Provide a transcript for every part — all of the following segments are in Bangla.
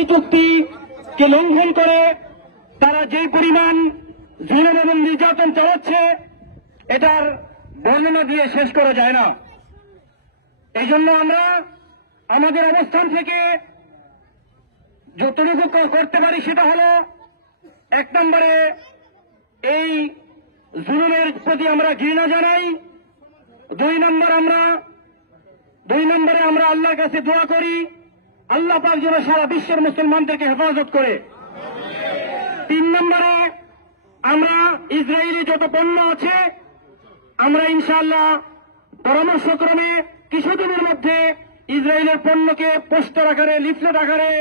শান্তি চুক্তিকে লঙ্ঘন করে তারা যেই পরিমাণ জুলুম এবং নির্যাতন চালাচ্ছে এটার বর্ণনা দিয়ে শেষ করা যায় না। এই জন্য আমরা আমাদের অবস্থান থেকে যতটুকু করতে পারি সেটা হল, এক নম্বরে এই জুলুমের প্রতি আমরা ঘৃণা জানাই। দুই নম্বরে আমরা আল্লাহর কাছে দোয়া করি আল্লাহ পাক যেন সারা বিশ্বের মুসলমানদেরকে হেফাজত করে। 3 নম্বরে আমরা ইসরায়েলি যত পণ্য আছে আমরা ইনশাআল্লাহ পরামর্শক্রমে কিছুদিনের মধ্যে ইসরায়েলের পণ্যকে পোস্টার আকারে, লিফলেট আকারে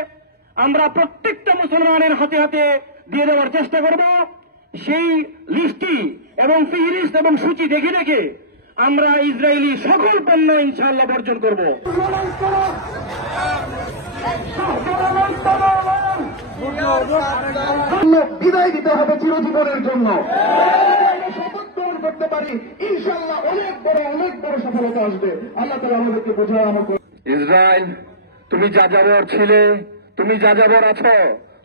আমরা প্রত্যেকটা মুসলমানের হাতে হাতে দিয়ে দেওয়ার চেষ্টা করব। সেই লিস্টটি এবং ফিহরিস্ট এবং সূচি দেখে দেখে আমরা ইসরায়েলি সকল পণ্য ইনশাআল্লাহ বর্জন করব। বিদায় দিতে হবে চিরজীবনের জন্য। শপথ গ্রহণ করতে পারি ইনশাআল্লাহ অনেক বড় সফলতা আসবে। আল্লাহ তাআলা আমাদেরকে বোঝায় আমল করুন। ইসরায়েল, তুমি যাযাবর ছিলে, তুমি যাযাবর আছো,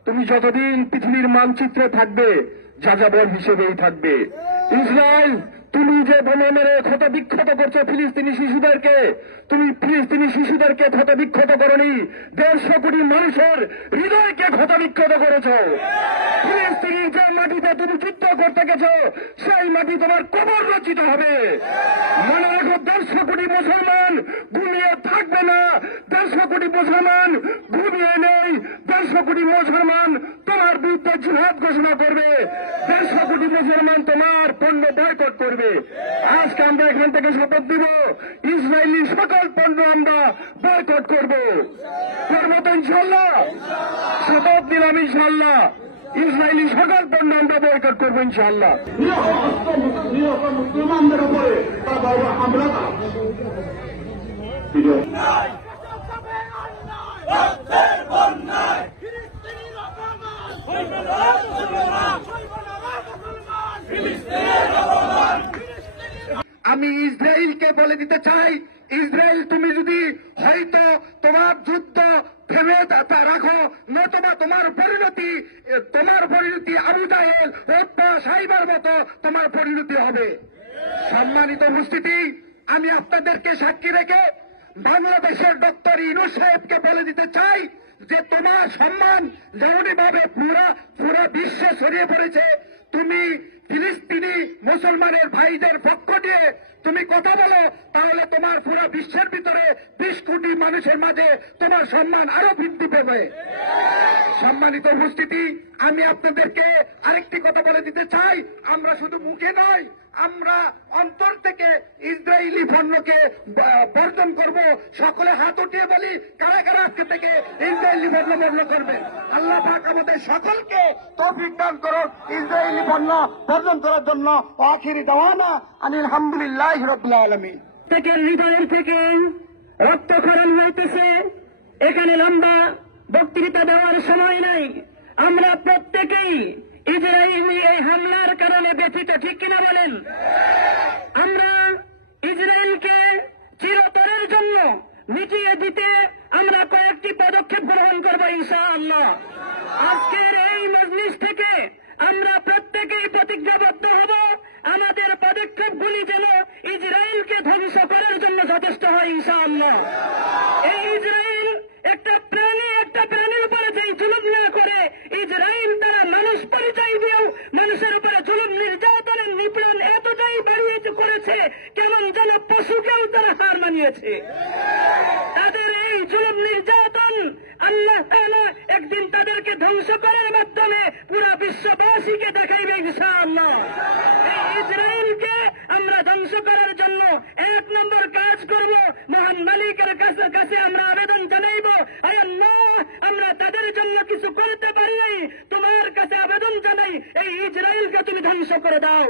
তুমি যতদিন পৃথিবীর মানচিত্রে থাকবে যাযাবর হিসেবেই থাকবে। ইসরায়েল, তুমি যে বোমা মেরে ক্ষত বিক্ষত করছো ফিলিস্তিনি শিশুদেরকে, তুমি ফিলিস্তিনি শিশুদেরকে ক্ষত বিক্ষত করনি, 150 কোটি মানুষের হৃদয়কে ক্ষত বিক্ষত করেছ। ফিলিস্তিনি যে মাটিতে তুমি যুদ্ধ করতে গেছো সেই মাটি তোমার কবর রচিত হবে। মনে রাখো, 150 কোটি মুসলমান ঘুমিয়ে থাকবে না। 150 কোটি মুসলমান ঘুমিয়ে নেই। 150 কোটি মুসলমান তোমার বিরুদ্ধে জিহাদ ঘোষণা করবে। 150 কোটি মুসলমান তোমার পণ্য বয়কট করবে। আজকে আমরা এখান থেকে শপথ দিব ইসরায়েলি সকল পণ্য আমরা বয়কট করব। তো ইনশাল্লাহ শপথ দিলাম, ইনশাল্লাহ ইসরায়েলি সকল পণ্য আমরা বয়কট করবো ইনশাল্লাহ। মুসলমানদের উপরে আমরা আমি ইসরায়েলকে বলে দিতে চাই, ইসরায়েল তুমি যদি হয়তো তোমার যুদ্ধ থেমে রাখো, নতুবা তোমার পরিণতি আবু জাহেল, উতবা, সাইবার মতো তোমার পরিণতি হবে। সম্মানিত উপস্থিতি, আমি আপনাদেরকে সাক্ষী রেখে বাংলাদেশের ডক্টর ইউনূস সাহেবকে বলে দিতে চাই যে তোমার সম্মান যেমনভাবে পুরো বিশ্বে ছড়িয়ে পড়েছে, তুমি ফিলিস্তিনি মুসলমানের ভাইদের পক্ষ নিয়ে তুমি কথা বলো, তাহলে তোমার পুরো বিশ্বের ভিতরে 20 কোটি মানুষের মাঝে তোমার সম্মান আরো বৃদ্ধি পাবে। সম্মানিত উপস্থিতি, আমি আপনাদেরকে আরেকটি কথা বলে দিতে চাই, আমরা শুধু মুখে নয়, আমরা অন্তর থেকে ইসরায়েলি পণ্যকে বর্জন করব। সকলে হাত উঠিয়ে বলি, কারা কারা আজকে থেকে ইসরায়েলি পণ্য বর্জন করবে। আল্লাহ পাক আমাদের সকলকে তৌফিক দান করুন ইসরায়েলি পণ্য বর্জন করার জন্য। আখিরি দাওয়ানা আনিল হামদুলিল্লাহি রাব্বিল আলামিন। থেকে হৃদয়ের থেকে রক্তক্ষরণ হইতেছে, এখানে লম্বা বক্তৃতা দেওয়ার সময় নাই। আমরা প্রত্যেকেই ইসরায়েলি এই হামলার কারণে ব্যথিত, ঠিক কিনা বলেন? আমরা ইসরায়েলকে চিরতরের জন্য মিটিয়ে দিতে আমরা কয়েকটি পদক্ষেপ গ্রহণ করব ইনশাআল্লাহ। আজকের এই মজলিস থেকে আমরা প্রত্যেকেই প্রতিজ্ঞাবদ্ধ হব, আমাদের পদক্ষেপগুলি যেন ইসরায়েলকে ধ্বংস করার জন্য যথেষ্ট হয় ইনশাআল্লাহ। এই ইসরায়েল একটা প্রাণীর উপরে যেই জুলুম না করে, ইসরায়েল তারা মানুষ পরিচয় দিয়েও মানুষের উপরে জুলুম নির্যাতনের নিপীড়ন এতটাই বাড়িয়ে করেছে, কেমন যেন পশুকেও তারা হার মানিয়েছে। তাদের এই জুলুম নির্যাতন আল্লাহ তাআলা একদিন তাদেরকে ধ্বংস করার মাধ্যমে পুরো বিশ্ববাসীকে দেখাইবে ইনশাআল্লাহ। এই ইসরায়েলকে আমরা ধ্বংস করার জন্য 1 নম্বর কাজ করব, মহান মালিকের কাছে আমরা আবেদন জানাইব, আয় আল্লাহ, আমরা তাদের জন্য কিছু করতে পারি নাই, তোমার কাছে আবেদন জানাই এই ইসরায়েলকে তুমি ধ্বংস করে দাও।